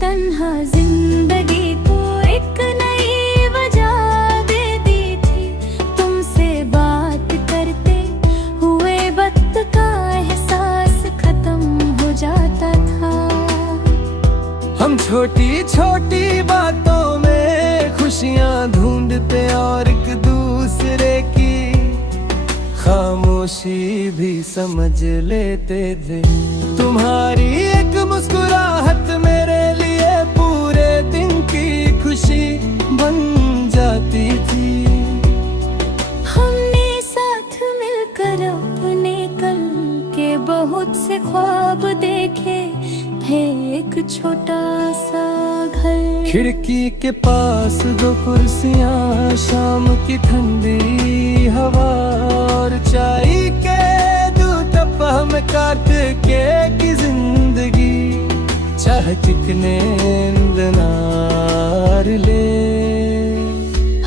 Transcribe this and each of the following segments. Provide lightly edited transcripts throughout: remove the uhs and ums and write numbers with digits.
तन्हा जिंदगी को एक नई वजह दे दी थी। तुमसे बात करते हुए वक्त का एहसास खत्म हो जाता था। हम छोटी छोटी बातों में खुशियाँ ढूंढते और एक दूसरे की खामोशी भी समझ लेते थे। तुम्हारी एक मुस्कुराहट मेरे लिए पूरे दिन की खुशी बन जाती थी। हमने साथ मिलकर अपने कल के बहुत से ख्वाब देखे थे। एक छोटा सा घर, खिड़की के पास दो कुर्सियाँ, शाम की ठंडी हवा और चाय के दूध में काट के की जिंदगी। चाहे कितने नार ले,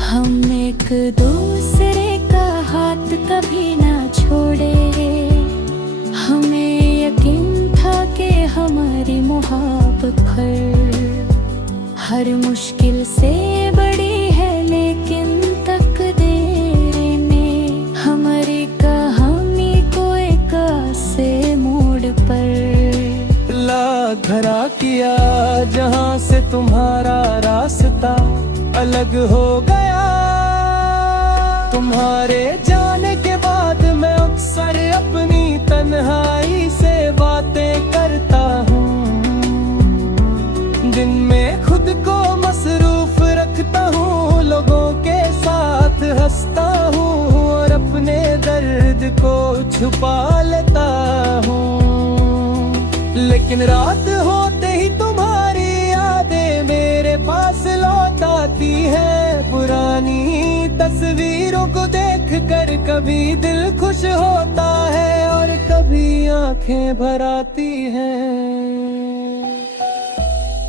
हम एक दूसरे का हाथ कभी ना छोड़े। हमें यकीन था कि हमारी मोहब्बत हर मुश्किल से बड़ी है, लेकिन तकदीर ने हमारी कहानी को एक ऐसे मोड़ पर ला खड़ा किया जहाँ से तुम्हारा रास्ता अलग हो गया। तुम्हारे जाने के बाद मैं अक्सर अपनी तन्हाई से बातें करता हूँ। दिन में खुद को मसरूफ रखता हूँ, लोगों के साथ हंसता हूँ और अपने दर्द को छुपा लेता हूँ। लेकिन रात होते ही तुम्हारी यादें मेरे पास लौट आती है। पुरानी तस्वीरों को देख कर कभी दिल खुश होता है और कभी आंखें भर आती हैं।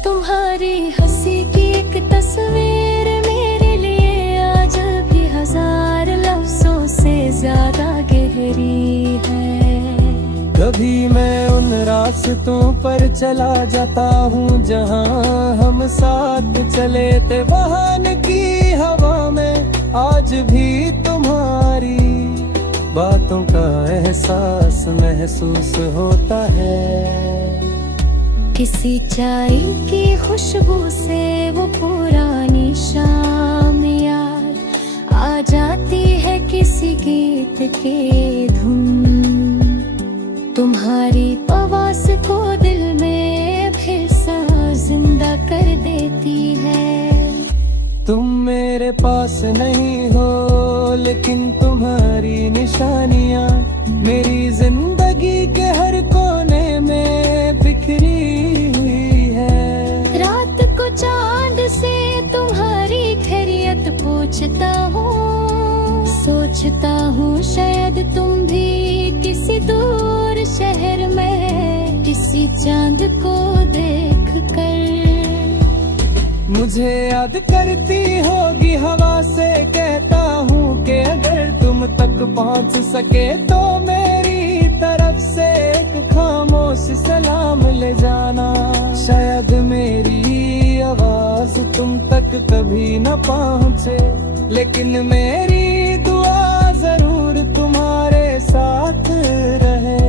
तुम्हारी हंसी की एक तस्वीर मेरे लिए आज भी हजार लफ्जों से ज्यादा गहरी है। कभी मैं उन रास्तों पर चला जाता हूँ जहाँ हम साथ चले थे। वाहन की हवा में आज भी तुम्हारी बातों का एहसास महसूस होता है। किसी चाय की खुशबू से वो पुरानी शाम याद आ जाती है, किसी गीत की धुन तुम्हारी आवाज को दिल में फिर से जिंदा कर देती है। तुम मेरे पास नहीं हो, लेकिन तुम्हारी निशानियाँ मेरी जिंदगी के हर कोने में बिखरी हुई है। रात को चांद से तुम्हारी खैरियत पूछता हूँ, सोचता हूँ शायद तुम भी किसी दूर शहर में किसी चांद को देख कर मुझे याद करती होगी। हवा से कहता हूँ कि अगर तुम तक पहुँच सके तो मेरी तरफ से एक खामोश सलाम ले जाना। शायद मेरी आवाज तुम तक कभी न पहुँचे, लेकिन मेरी दुआ जरूर तुम्हारे साथ रहे।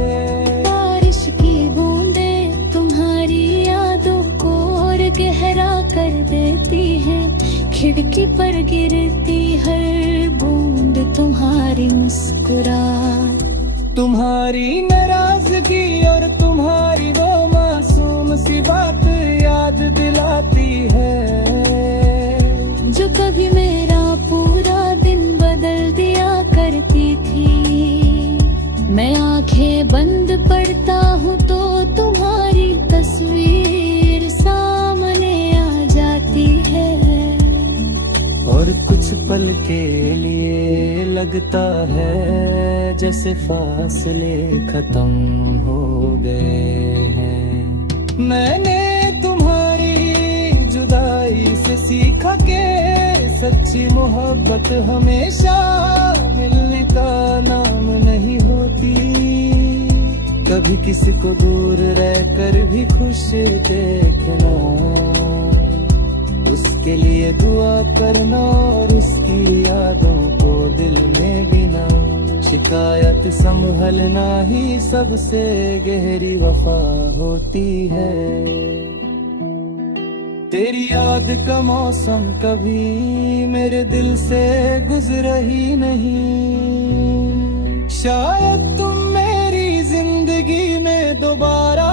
बारिश की बूंदें तुम्हारी यादों को और गहरा कर देती हैं। खिड़की पर गिरती हर बूंद तुम्हारी मुस्कुराहट, तुम्हारी नाराजगी और तुम्हारी वो मासूम सी बात याद दिलाती है, जो कभी मेरा पूरा दिन बदल दिया करती थी। मैं आंखें बंद पढ़ता हूँ तो तुम्हारी तस्वीर सामने आ जाती है। और कुछ पल के लिए लगता है जैसे फासले खत्म हो गए हैं। मैंने तुम्हारी जुदाई से सीखा के सच्ची मोहब्बत हमेशा मिलने का नाम नहीं होती। कभी किसी को दूर रहकर भी खुश देखना उसके लिए दुआ करना और उसकी यादों को दिल में गिना। शिकायत संभलना ही सबसे गहरी वफा होती है। तेरी याद का मौसम कभी मेरे दिल से गुजरा ही नहीं। शायद तुम मेरी जिंदगी में दोबारा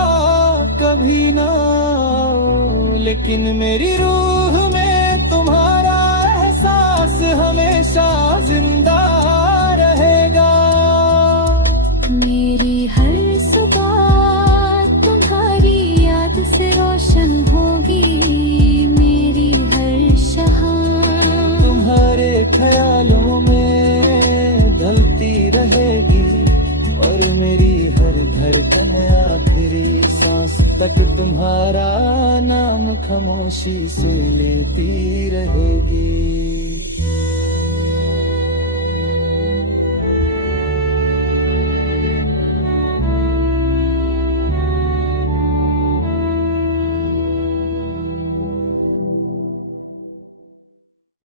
कभी ना आओ, लेकिन मेरी रूह में तुम्हारा एहसास हमेशा जिंदा रहेगा। मेरी हर सुबह तुम्हारी याद से रोशन होगी, मेरी हर शाम तुम्हारे ख्यालों में ढलती रहेगी, और मेरी हर धड़कन आखिरी सांस तक तुम्हारा नाम खामोशी से लेती रहेगी।